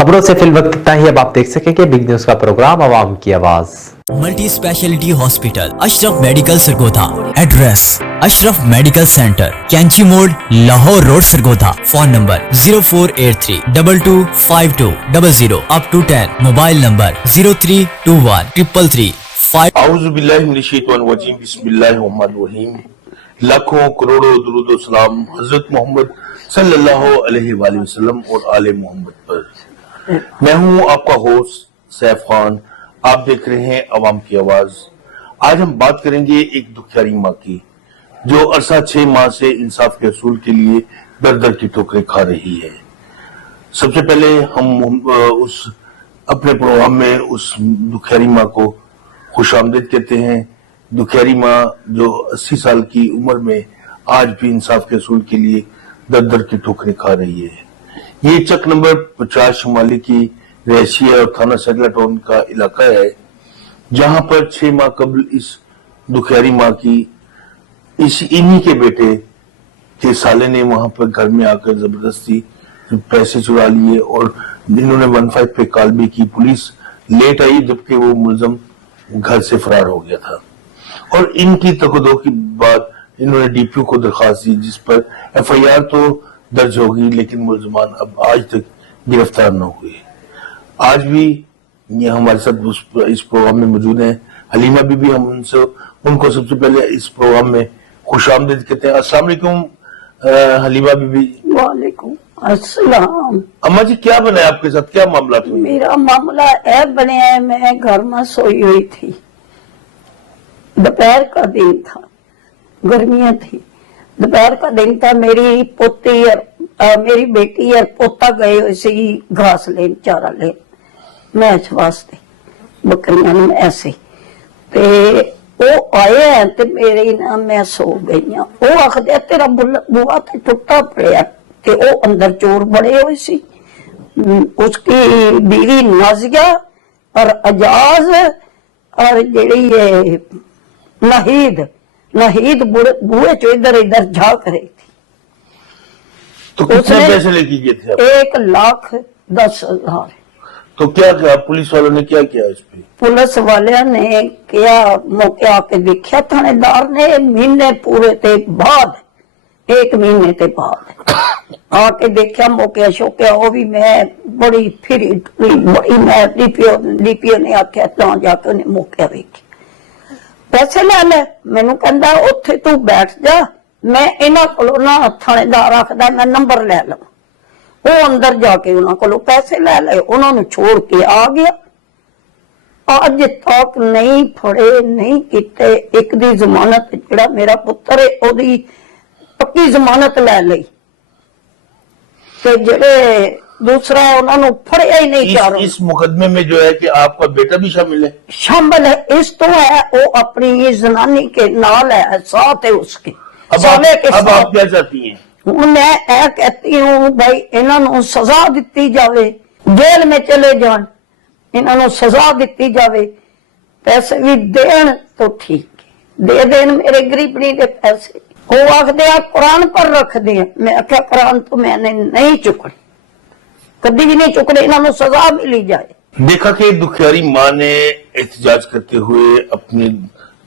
खबरों से फिल वक्त इतना ही। अब आप देख सकेंगे बिग न्यूज का प्रोग्राम आवाम की आवाज। Multi speciality hospital Ashraf medical Sargodha. Address Ashraf medical centre, कैंची मोड़, Lahore road, Sargodha. Phone number 0483225200 up to 10। Mobile number 03213335। आऊज़ु बिल्लाहि मिनश शैतानिर रजीम। बिस्मिल्लाहिर रहमानिर रहीम। लाखों करोड़ों दुरूद व सलाम हजरत मोहम्मद सल्लल्लाहु अलैहि वसल्लम और आले मोहम्मद पर। मैं हूं आपका होस्ट सैफ खान। आप देख रहे हैं आवाम की आवाज। आज हम बात करेंगे एक दुखियारी माँ की, जो अरसा 6 माह से इंसाफ के असूल के लिए दर दर की ठोकरें खा रही है। सबसे पहले हम उस अपने प्रोग्राम में उस दुखियारी माँ को खुशामदीद कहते हैं। दुखियारी माँ जो 80 साल की उम्र में आज भी इंसाफ के असूल के लिए दर दर की ठोकरें खा रही है। ये चक नंबर 50 शुमाली की रहसिया और थाना सैगलाटोन का इलाका है, जहां पर 6 माह कबल इस दुखियारी माँ की इन्हीं के बेटे के साले ने वहां पर घर में आकर जबरदस्ती पैसे चुरा लिए और इन्होंने 15 पे कॉल भी की। पुलिस लेट आई जबकि वो मुलजम घर से फरार हो गया था और इनकी तकदो के बाद इन्होंने डीपीओ को दरखास्त दी, जिस पर एफआईआर तो दर्ज होगी, लेकिन मुलजमान अब आज तक गिरफ्तार न हुए। आज भी ये हमारे साथ इस प्रोग्राम में मौजूद हैं हलीमा बीबी। हम उनको सबसे पहले इस प्रोग्राम में खुशामदीद कहते हैं। अस्सलाम वालेकुम हलीमा बीबी। वालेकुम अस्सलाम। अम्मा जी, क्या बना है आपके साथ, क्या मामला था? मेरा मामला ऐ बने है, मैं घर में सोई हुई थी, दोपहर का दिन था, गर्मियां थी, दोपहर का दिन था। मेरी पोती और मेरी बेटी और पोता गए हुए सी घास लेन, चारा लेन, मैच वास्ते बकरियां नूं ऐसे ते वो आए हैं ते मेरे ना मैं सो गई। वो आखदे तेरा बुआ ते टुटा पड़िया ते वो अंदर चोर बड़े हुए सी। उसकी बीवी नाजिया और अजाज और जेड़ी नाहीद बुए चो इधर इधर झांक रही थी। तो कितने पैसे लेके गए थे आप? 1,10,000। तो क्या किया पुलिस वालों ने, क्या किया इस पे? पुलिस वाले ने क्या मौके आके देखा, थानेदार ने महीने पूरे ते बाद 1 महीने ते बाद आके देखा मौके शोके। वो भी मैं बड़ी फिरी बड़ी मैं डीपीओ ने आख्या तो जाके उन्हें मौके वेखी। पैसे ले ले, मैनू कहंदा उत्थे तू बैठ जा, मैं इन्हां कोलों ना थानेदार आखदा मैं नंबर ले लवां। वो अंदर जाके उन्हां कोलों पैसे ले ले, उन्होंने छोड़ के आ गया। अज तक नहीं फड़े, नहीं कीते। एक दी जमानत जिहड़ा मेरा पुत्र है ओदी पक्की जमानत ले लई ते जेड़े दूसरा उन्होंने फड़िया ही नहीं। चारों इस मुकदमे में जो है कि आपका बेटा भी शामिल है? शामिल है। इस तो है वो अपनी जनानी के नाल है, साथ है उसके। अब आप क्या चाहती हैं? मैं ऐ कहती हूँ भाई इन्हों सजा दी जावे, जेल में चले जान, इन्हों सजा दी जावे। पैसे भी देन तो ठीक है, दे देन मेरे गरीबनी के पैसे। वो आखदे कुरान पर रख दे, मैं आख्या कुरान तो मैंने नहीं चुकनी, कभी भी नहीं चुकने, इन्होंने सजा मिली जाए। देखा कि दुखियारी माँ ने एहतजाज करते हुए अपने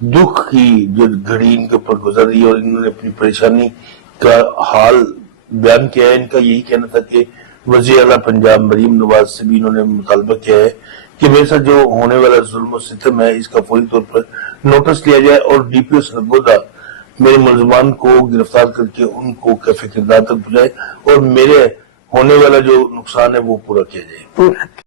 दुख की जो घड़ी इनके ऊपर गुजर रही है और इन्होंने अपनी परेशानी का हाल बयान किया है। इनका यही कहना था कि वज़ीर आला पंजाब मरीम नवाज से भी इन्होंने मुतालबा किया है कि मेरे साथ जो होने वाला जुल्म सितम है इसका फौरी तौर पर नोटिस लिया जाए और डीपीओ सरगोधा मेरे मुलजमान को गिरफ्तार करके उनको कैफे किरदार तक पहुंचाए और मेरे होने वाला जो नुकसान है वो पूरा किया जाए।